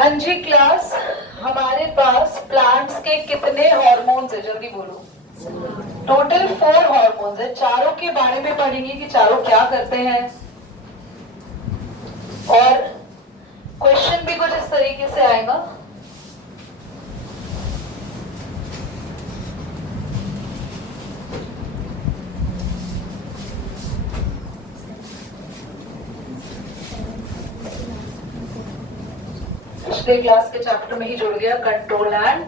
हाँ जी क्लास, हमारे पास प्लांट्स के कितने हार्मोन्स है? जल्दी बोलो। टोटल 4 हार्मोन्स है। चारों के बारे में पढ़ेंगे कि चारों क्या करते हैं, और क्वेश्चन भी कुछ इस तरीके से आएगा। पिछले क्लास के चैप्टर में ही जुड़ गया कंट्रोल एंड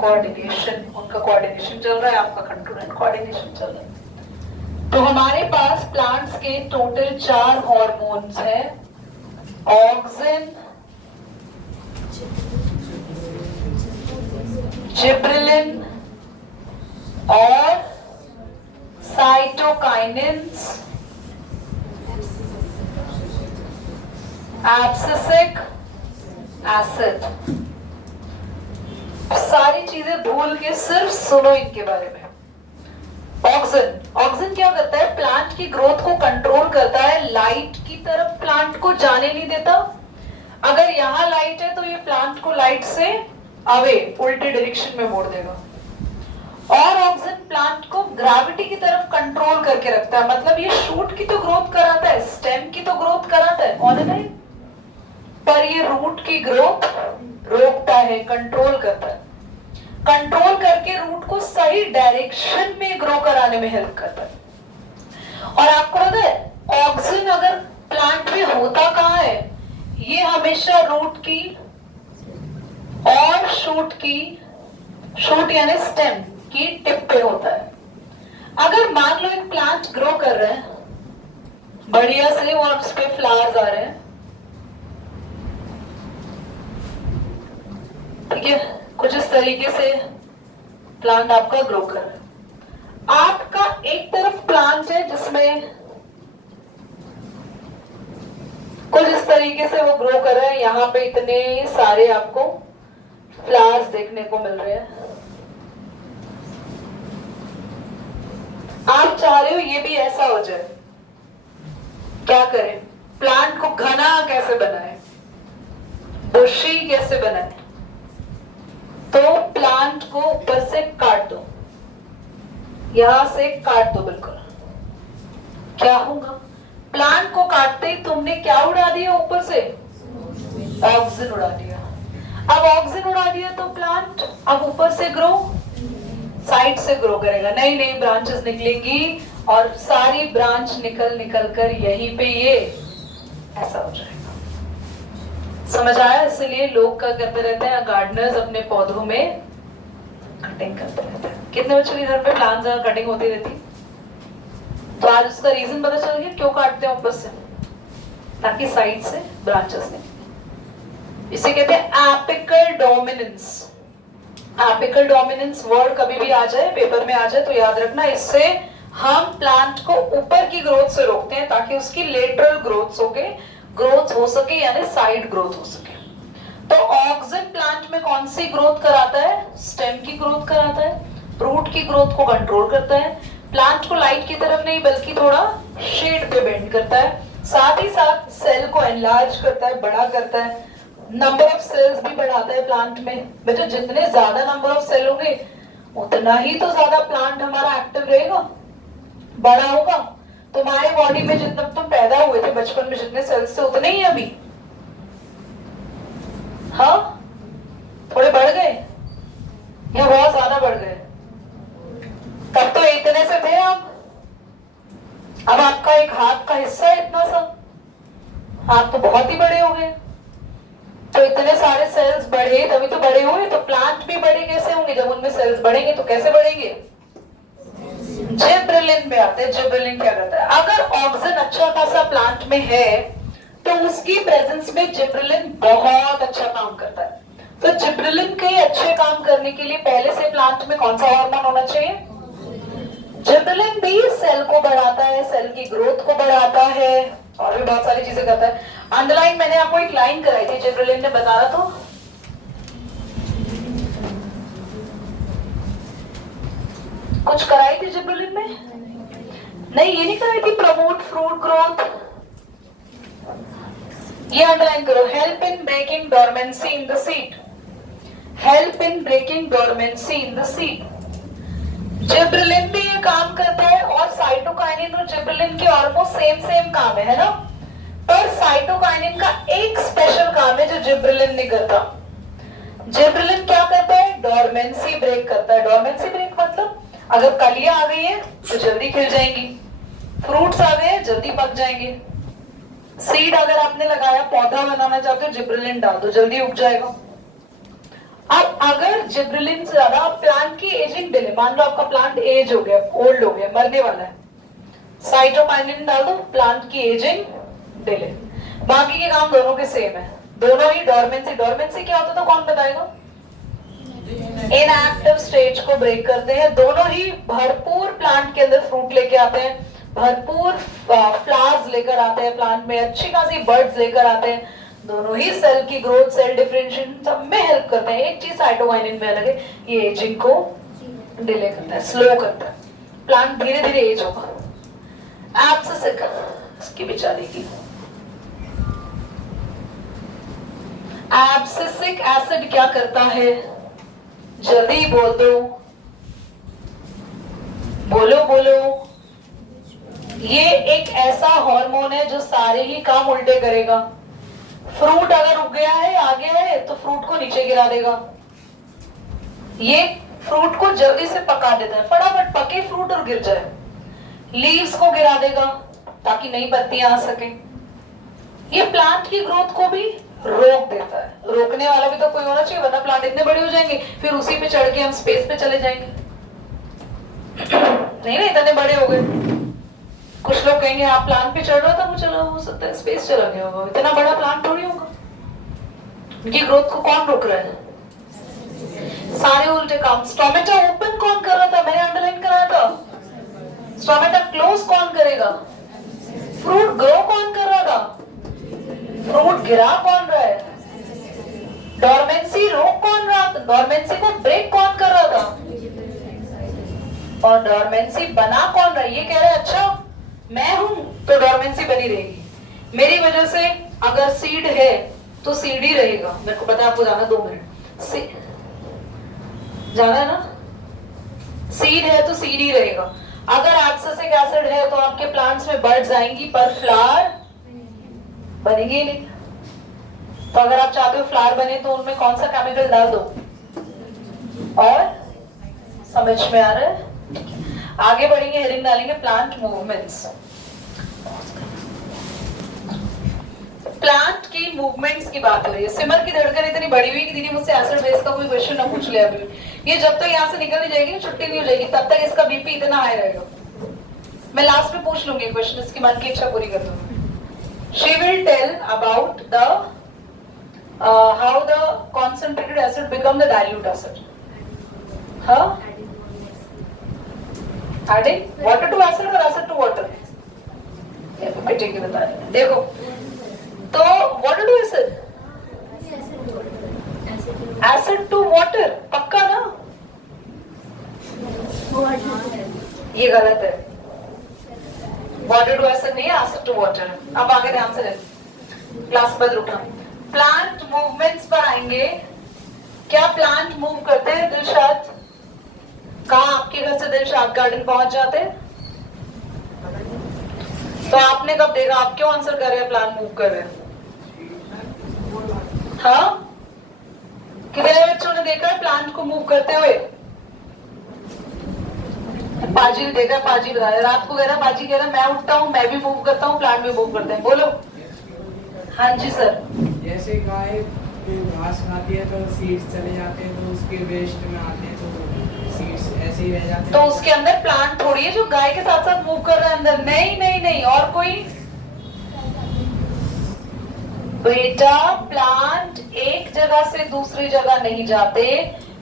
कोऑर्डिनेशन। उनका कोऑर्डिनेशन चल रहा है, आपका कंट्रोल एंड कोऑर्डिनेशन चल रहा है। तो हमारे पास प्लांट्स के टोटल 4 हार्मोन्स हैं। ऑक्सिन, जिब्रेलिन और साइटोकाइनिन्स, एब्सिसिक एसिड। सारी चीजें भूल के सिर्फ सुनो इनके बारे में। ऑक्सिन क्या करता है? प्लांट की ग्रोथ को कंट्रोल करता है। लाइट की तरफ प्लांट को जाने नहीं देता। अगर यहाँ लाइट है तो ये प्लांट को लाइट से अवे, उल्टे डायरेक्शन में मोड़ देगा। और ऑक्सिन प्लांट को ग्रेविटी की तरफ कंट्रोल करके रखता है। मतलब ये शूट की तो ग्रोथ कराता है, स्टेम की तो ग्रोथ कराता है, ऑन है, पर ये रूट की ग्रोथ रोकता है, कंट्रोल करता है। कंट्रोल करके रूट को सही डायरेक्शन में ग्रो कराने में हेल्प करता है। और आपको पता है ऑक्सिन अगर प्लांट में होता कहाँ है? ये हमेशा रूट की और शूट यानी स्टेम की टिप पे होता है। अगर मान लो एक प्लांट ग्रो कर रहा है बढ़िया से और उस पे फ्लावर्स आ रहे हैं, ठीक है, कुछ इस तरीके से प्लांट आपका ग्रो कर रहा है। आपका एक तरफ प्लांट है जिसमें कुछ इस तरीके से वो ग्रो कर रहा है। यहाँ पे इतने सारे आपको फ्लावर्स देखने को मिल रहे हैं। आप चाह रहे हो ये भी ऐसा हो जाए, क्या करें? प्लांट को घना कैसे बनाए, बुशी कैसे बनाए? तो प्लांट को ऊपर से काट दो, यहां से काट दो बिल्कुल। क्या होगा? प्लांट को काटते ही तुमने क्या उड़ा दिया? ऊपर से ऑक्सीजन उड़ा दिया। अब ऑक्सीजन उड़ा दिया तो प्लांट अब ऊपर से ग्रो, साइड से ग्रो करेगा, नई नई ब्रांचेस निकलेंगी और सारी ब्रांच निकल कर यहीं पे ये ऐसा हो जाएगा। समझ आया? इसलिए लोग क्या करते रहते हैं, गार्डनर्स अपने पौधों में कटिंग करते रहते हैं। कितने बच्चों के घर में प्लांट्स और कटिंग होती रहती? तो आज उसका रीजन पता चल गया क्यों काटते हैं ऊपर से, ताकि साइड से ब्रांचेस निकले। इसे कहते हैं apical dominance. Apical dominance word कभी भी आ जाए, पेपर में आ जाए तो याद रखना, इससे हम प्लांट को ऊपर की ग्रोथ से रोकते हैं ताकि उसकी लेटरल ग्रोथ हो सके यानी साइड ग्रोथ हो सके। तो ऑक्सिन प्लांट में कौन सी ग्रोथ कराता है? स्टेम की ग्रोथ कराता है, रूट की ग्रोथ को कंट्रोल करता है, प्लांट को लाइट की तरफ नहीं बल्कि थोड़ा शेड पे बेंड करता है, साथ ही साथ सेल को एनलार्ज करता है, बड़ा करता है, नंबर ऑफ सेल्स भी बढ़ाता है प्लांट में। बेटा जितने ज्यादा नंबर ऑफ सेल होंगे उतना ही तो ज्यादा प्लांट हमारा एक्टिव रहेगा, बड़ा होगा। तुम्हारे बॉडी में जितना तुम पैदा हुए थे बचपन में जितने सेल्स थे उतने ही अभी, हाँ, थोड़े बढ़ गए या बहुत ज्यादा बढ़ गए? तब तो इतने से थे आप, अब आपका एक हाथ का हिस्सा है इतना सा, हाथ तो बहुत ही बड़े हो गए। तो इतने सारे सेल्स बढ़े तभी तो बड़े हुए। तो प्लांट भी बड़े कैसे होंगे? जब उनमें सेल्स बढ़ेंगे तो कैसे बढ़ेंगे? जिब्रेलिन में आते हैं। जिब्रेलिन क्या करता है? अगर ऑक्सीजन अच्छा खासा प्लांट में है तो उसकी प्रेजेंस में जिब्रेलिन बहुत अच्छा काम करता है। तो जिब्रेलिन के अच्छे काम करने के लिए पहले से प्लांट में कौन सा हार्मोन होना चाहिए? जिब्रेलिन भी सेल को बढ़ाता है, सेल की ग्रोथ को बढ़ाता है और भी बहुत सारी चीजें करता है। अंडरलाइन मैंने आपको एक लाइन कराई थी जिब्रेलिन ने, बता रहा तो कुछ कराई थी जिब्रेलिन में? नहीं, ये नहीं कराई थी। प्रमोट फ्रूट ग्रोथ, ये अंडरलाइन करो, help in breaking dormancy in the seed, help in breaking dormancy in the seed. Gibberellin भी ये काम करता है और साइटोकाइनिन और जिब्रेलिन के ऑलमोस्ट सेम काम है ना, पर साइटोकाइनिन का एक स्पेशल काम है जो जिब्रेलिन नहीं करता। जिब्रेलिन क्या करता है? डोरमेंसी ब्रेक करता है। डोरमेंसी ब्रेक मतलब अगर कलियां आ गई है तो जल्दी खिल जाएंगी, फ्रूट्स आ गए जल्दी पक जाएंगे। सीड अगर आपने लगाया, पौधा बनाना चाहते हो, जिब्रेलिन डाल दो, जल्दी उग जाएगा। अब अगर जिब्रेलिन से ज्यादा प्लांट की एजिंग डिले, मान लो आपका प्लांट एज हो गया, ओल्ड हो गया, मरने वाला है, साइटोकाइनिन डाल दो, प्लांट की एजिंग डिले। बाकी के काम दोनों के सेम है, दोनों ही डोरमेंसी। डोरमेंसी क्या होता था, कौन बताएगा? इनएक्टिव स्टेज को ब्रेक करते हैं। दोनों ही भरपूर प्लांट के अंदर फ्रूट लेके आते हैं, भरपूर फ्लावर्स लेकर आते हैं प्लांट में, अच्छी खासी बर्ड्स लेकर आते हैं। दोनों ही सेल की ग्रोथ, सेल डिफरेंशिएशन सब में हेल्प करते हैं। एक चीज साइटोकाइनिन में अलग है, ये एजिंग को डिले करता है, स्लो करता है, प्लांट धीरे धीरे एज होगा। एब्सिसिक, इसकी बेचारी की एब्सिसिक एसिड क्या करता है? जल्दी बोल दो, बोलो बोलो। ये एक ऐसा हार्मोन है जो सारे ही काम उल्टे करेगा। फ्रूट अगर उग गया है, आ गया है, तो फ्रूट को नीचे गिरा देगा। ये फ्रूट को जल्दी से पका देता है, फटाफट पके फ्रूट और गिर जाए। लीव्स को गिरा देगा ताकि नई पत्तियां आ सके। ये प्लांट की ग्रोथ को भी रोक देता है। रोकने वाला भी तो कोई होना चाहिए, वरना प्लांट इतने बड़े हो जाएंगे, फिर उसी पे चढ़ के हम स्पेस पे चले जाएंगे। नहीं ना, इतने बड़े हो गए। कुछ लोग कहेंगे आप प्लांट पे चढ़ रहा था, वो चला, हो सकता है स्पेस चला गया होगा, इतना बड़ा प्लांट थोड़ी होगा। इनकी ग्रोथ को कौन रोक रहा है? सारे उल्टे काम। स्टोमेटा ओपन कौन कर रहा था? मैंने अंडरलाइन कराया था। स्टोमेटा क्लोज कौन करेगा? फ्रूट ग्रो कौन कर रहा था? फ्रूट गिरा कौन रहा है? डोरमेंसी रोक कौन रहा था? डोरमेंसी को ब्रेक कौन कर रहा था? और डोरमेंसी बना कौन रहा है? ये कह रहे हैं अच्छा मैं हूं तो डोरमेंसी बनी रहेगी, मेरी वजह से अगर सीड है तो सीड ही रहेगा। मेरे को पता है आपको जाना 2 मिनट, जाना है ना? सीड है तो सीड ही रहेगा। अगर एब्सिसिक एसिड है तो आपके प्लांट्स में बर्ड्स आएंगी पर फ्लावर बनेगी नहीं। तो अगर आप चाहते हो फ्लावर बने तो उनमें कौन सा केमिकल डाल दो? और समझ में आ रहा है? आगे बढ़ेंगे, हेडिंग डालेंगे प्लांट मूवमेंट्स। प्लांट की मूवमेंट्स की बात हो रही है। सिमर की धड़कन इतनी बड़ी हुई कि दीदी मुझसे एसिड बेस का कोई क्वेश्चन ना पूछ ले अभी। ये जब तक यहाँ से निकल नहीं जाएगी, छुट्टी नहीं हो जाएगी, तब तक इसका बीपी इतना हाई रहेगा। मैं लास्ट में पूछ लूंगी क्वेश्चन, इसकी मन की इच्छा पूरी कर दूंगी। She will tell about the how the concentrated acid become the dilute acid. Huh? Adding water to acid or acid to water? बेटे की बता रहे हैं, देखो तो water to acid, acid to water, पक्का ना? ये गलत है, वाटर टू एसिड नहीं है, एसिड टू वाटर। अब आगे ध्यान से क्लास बदल उठा। प्लांट मूवमेंट्स पर आएंगे। क्या प्लांट मूव करते हैं दिलशाद? कहाँ आपके घर से दिलशाद गार्डन पहुंच जाते हैं? तो आपने कब देखा? आप क्यों आंसर कर रहे हैं प्लांट मूव कर रहे हैं? हाँ, कितने बच्चों ने देखा है प्लांट को मूव करते हुए? पाजी देखा, पाजी बता रहा, रात को कह रहा, पाजी कह रहा मैं उठता हूँ, मैं भी मूव करता हूँ, प्लांट भी मूव करते हैं। बोलो। हाँ जी सर। जैसे गाय घास खाती है तो सीड्स चले जाते हैं, तो उसके वेस्ट में आते हैं तो सीड्स ऐसे ही रह जाते हैं। तो उसके अंदर प्लांट थोड़ी है जो गाय के साथ साथ मूव कर रहा है अंदर। नहीं नहीं नहीं, और कोई? बेटा प्लांट एक जगह से दूसरी जगह नहीं जाते,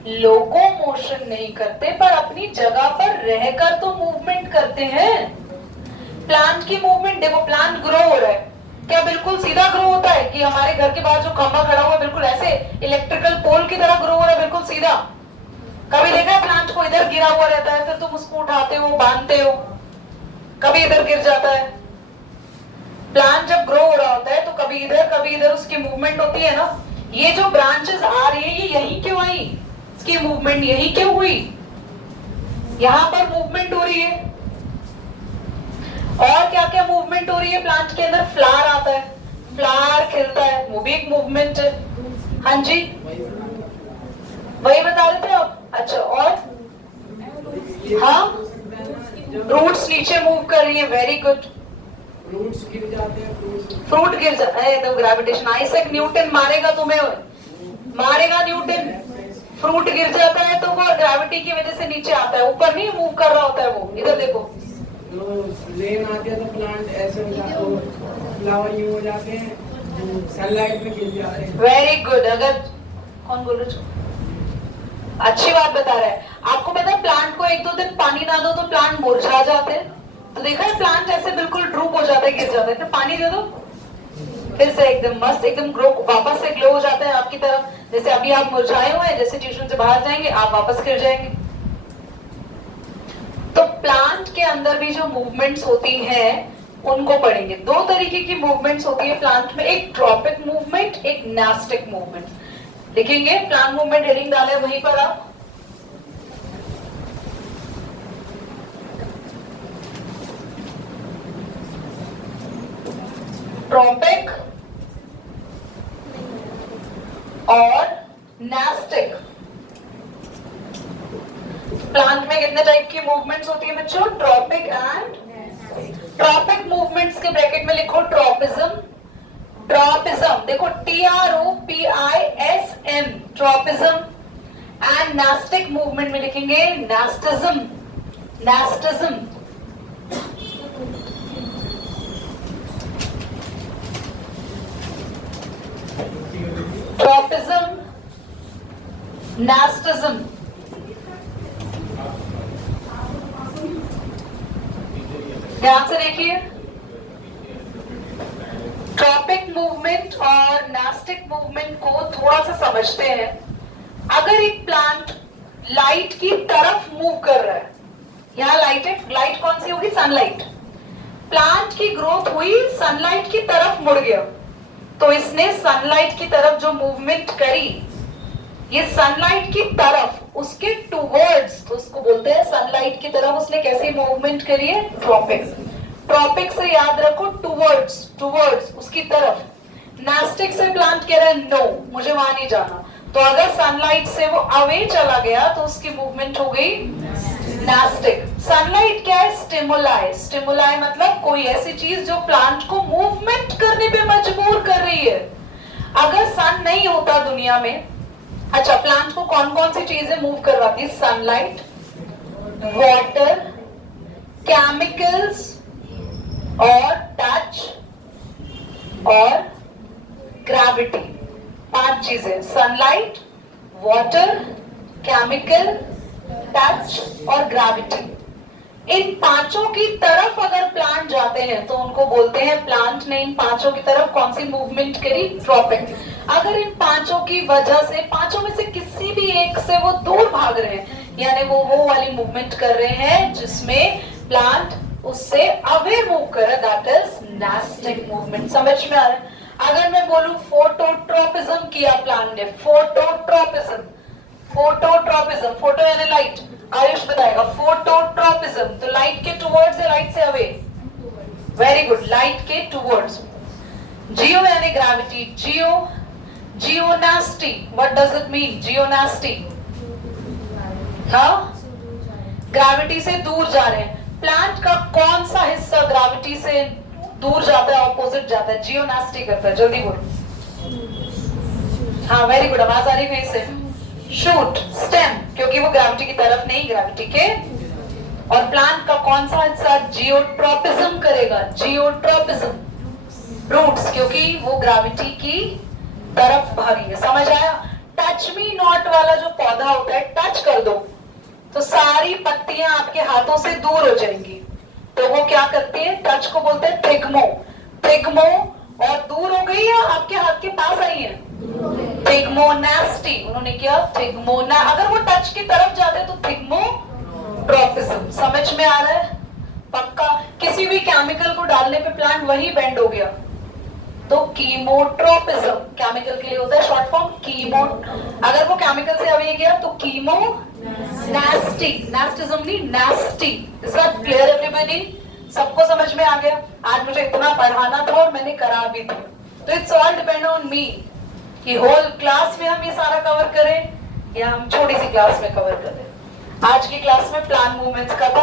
लोकोमोशन नहीं करते, पर अपनी जगह पर रहकर तो मूवमेंट करते हैं। प्लांट की मूवमेंट देखो, प्लांट ग्रो हो रहा है, क्या बिल्कुल सीधा ग्रो होता है कि हमारे घर के बाहर जो खंभा खड़ा हुआ है बिल्कुल ऐसे इलेक्ट्रिकल पोल की तरह ग्रो हो रहा है, बिल्कुल सीधा? कभी देखा है प्लांट को इधर गिरा हुआ रहता है, फिर तुम उसको उठाते हो, बांधते हो, कभी इधर गिर जाता है? प्लांट जब ग्रो हो रहा होता है तो कभी इधर उसकी मूवमेंट होती है ना। ये जो ब्रांचेस आ रही है ये यही क्यों आई, इसकी मूवमेंट यही क्यों हुई, यहां पर मूवमेंट हो रही है। और क्या क्या मूवमेंट हो रही है प्लांट के अंदर, फ्लावर आता है, फ्लावर खिलता है, वो भी एक मूवमेंट है। हाँ जी वही बता रहे थे आप। अच्छा और हाँ रूट्स नीचे मूव कर रही है, वेरी गुड। फ्रूट्स गिर जाते हैं, फ्रूट गिर जाता है तो ग्रेविटेशन, आइजैक न्यूटन मारेगा तुम्हें, मारेगा न्यूटन, फ्रूट गिर जाता है तो वो ग्रेविटी की वजह से नीचे आता है, ऊपर नहीं मूव कर रहा होता है वो। इधर देखो रेन आती है तो प्लांट ऐसे हो जाते हैं, फ्लावर यूं हो जाते हैं, सनलाइट में गिर जाते हैं। Very good. अगर कौन बोल रहे, अच्छी बात बता रहा है। आपको पता है प्लांट को 1-2 दिन पानी ना दो तो प्लांट मुरझा जाते हैं, तो देखा है प्लांट ऐसे बिल्कुल ड्रूप हो जाता है, गिर जाता है, फिर पानी दे दो फिर से एकदम मस्त, एकदम ग्रो वापस से ग्लो हो जाता है आपकी तरफ। जैसे अभी आप मुरझाए हुए हैं, जैसे ट्यूशन से बाहर जाएंगे आप वापस गिर जाएंगे। तो प्लांट के अंदर भी जो मूवमेंट्स होती हैं उनको पढ़ेंगे। 2 तरीके की मूवमेंट्स होती है प्लांट में, एक ट्रॉपिक मूवमेंट, एक नास्टिक मूवमेंट। देखेंगे प्लांट मूवमेंट हेडिंग डाले वहीं पर आप। ट्रॉपिक और नास्टिक। प्लांट में कितने टाइप की मूवमेंट्स होती है बच्चों, ट्रॉपिक एंड। ट्रॉपिक मूवमेंट्स के ब्रैकेट में लिखो ट्रॉपिज्म, ट्रॉपिज्म देखो TROPISM, tropism. And nastic movement में लिखेंगे नास्टिज्म, नास्टिज्म। ट्रॉपिज्म, नास्टिज्म। ध्यान से देखिए, ट्रॉपिक मूवमेंट और नास्टिक मूवमेंट को थोड़ा सा समझते हैं। अगर एक प्लांट लाइट की तरफ मूव कर रहा है, यहाँ लाइट है, लाइट कौन सी होगी, सनलाइट। प्लांट की ग्रोथ हुई, सनलाइट की तरफ मुड़ गया, तो इसने सनलाइट की तरफ जो मूवमेंट करी, ये सनलाइट की तरफ उसके टुवर्ड्स, तो उसको बोलते हैं सनलाइट की तरफ उसने कैसी मूवमेंट करी है, ट्रॉपिक। ट्रॉपिक से याद रखो टुवर्ड्स, टुवर्ड्स उसकी तरफ। नास्टिक से प्लांट कह रहा है नो मुझे वहां नहीं जाना, तो अगर सनलाइट से वो अवे चला गया तो उसकी मूवमेंट हो गई नास्टिक। सनलाइट क्या है, स्टिमुलाई। स्टिमुलाई मतलब कोई ऐसी चीज जो प्लांट को मूवमेंट करने पे मजबूर कर रही है। अगर सन नहीं होता दुनिया में, अच्छा प्लांट को कौन कौन सी चीजें मूव करवाती है, सनलाइट, वाटर, केमिकल्स और टच और ग्रेविटी। 5 चीजें, सनलाइट, वाटर, केमिकल, टच और ग्रेविटी। इन 5 की तरफ अगर प्लांट जाते हैं तो उनको बोलते हैं, प्लांट ने इन 5 की तरफ कौन सी मूवमेंट करी, ट्रॉपिक। अगर इन 5 की वजह से, 5 में से किसी भी एक से वो दूर भाग रहे हैं, यानी वो वाली मूवमेंट कर रहे हैं जिसमें प्लांट उससे अवे मूव कर रहा है, दैट इज नास्टिक मूवमेंट। समझ में आ रहा है। अगर मैं बोलूं फोटोट्रोपिज्म किया प्लांट ने, फोटोट्रोपिज्म, फोटोट्रोपिज्म, फोटो यानी लाइट, आयुष बताएगा फोटोट्रोपिज्म, तो लाइट के टुवर्ड्स है, लाइट से अवे, वेरी गुड, लाइट के टुवर्ड्स। जियो यानी gravity, geo, geonasty, what does it mean, geonasty, हाँ ग्रेविटी से दूर जा रहे हैं। प्लांट का कौन सा हिस्सा ग्रेविटी से दूर जाता है, ऑपोजिट जाता है, जियोनास्टी करता है, जल्दी बोलो। हाँ वेरी गुड, आवाज आ रही है से, शूट, स्टेम, क्योंकि वो ग्रेविटी की तरफ नहीं, ग्रेविटी के। और प्लांट का कौन सा हिस्सा जियोट्रोपिज्म करेगा, जियोट्रोपिज्म, रूट्स, क्योंकि वो ग्रेविटी की तरफ भागेंगे। समझ आया। टच मी नॉट वाला जो पौधा होता है, टच कर दो तो सारी पत्तियां आपके हाथों से दूर हो जाएंगी, तो वो क्या करती है, टच को बोलते हैं थिग्मो, थिग्मो, और दूर हो गई या आपके हाथ के पास आई है, थिग्मोनास्टी, उन्होंने किया थिग्मोना। अगर वो टच की तरफ जाते तो थिग्मोट्रोपिज्म। समझ में आ रहा है। पक्का। किसी भी केमिकल को डालने पे प्लांट वही बेंड हो गया, तो कीमोट्रोपिज्म केमिकल के लिए होता है शॉर्ट फॉर्म कीमो। अगर वो केमिकल से अवे गया तो कीमो नास्टी, नास्टिज्म नहीं nasty. Is that clear everybody? सबको समझ में आ गया? आज मुझे इतना पढ़ाना था और मैंने करा भी था, तो it's all depend on me कि होल क्लास में हम ये सारा कवर करें या हम छोटी सी क्लास में कवर करें। आज की क्लास में प्लांट मूवमेंट्स का था।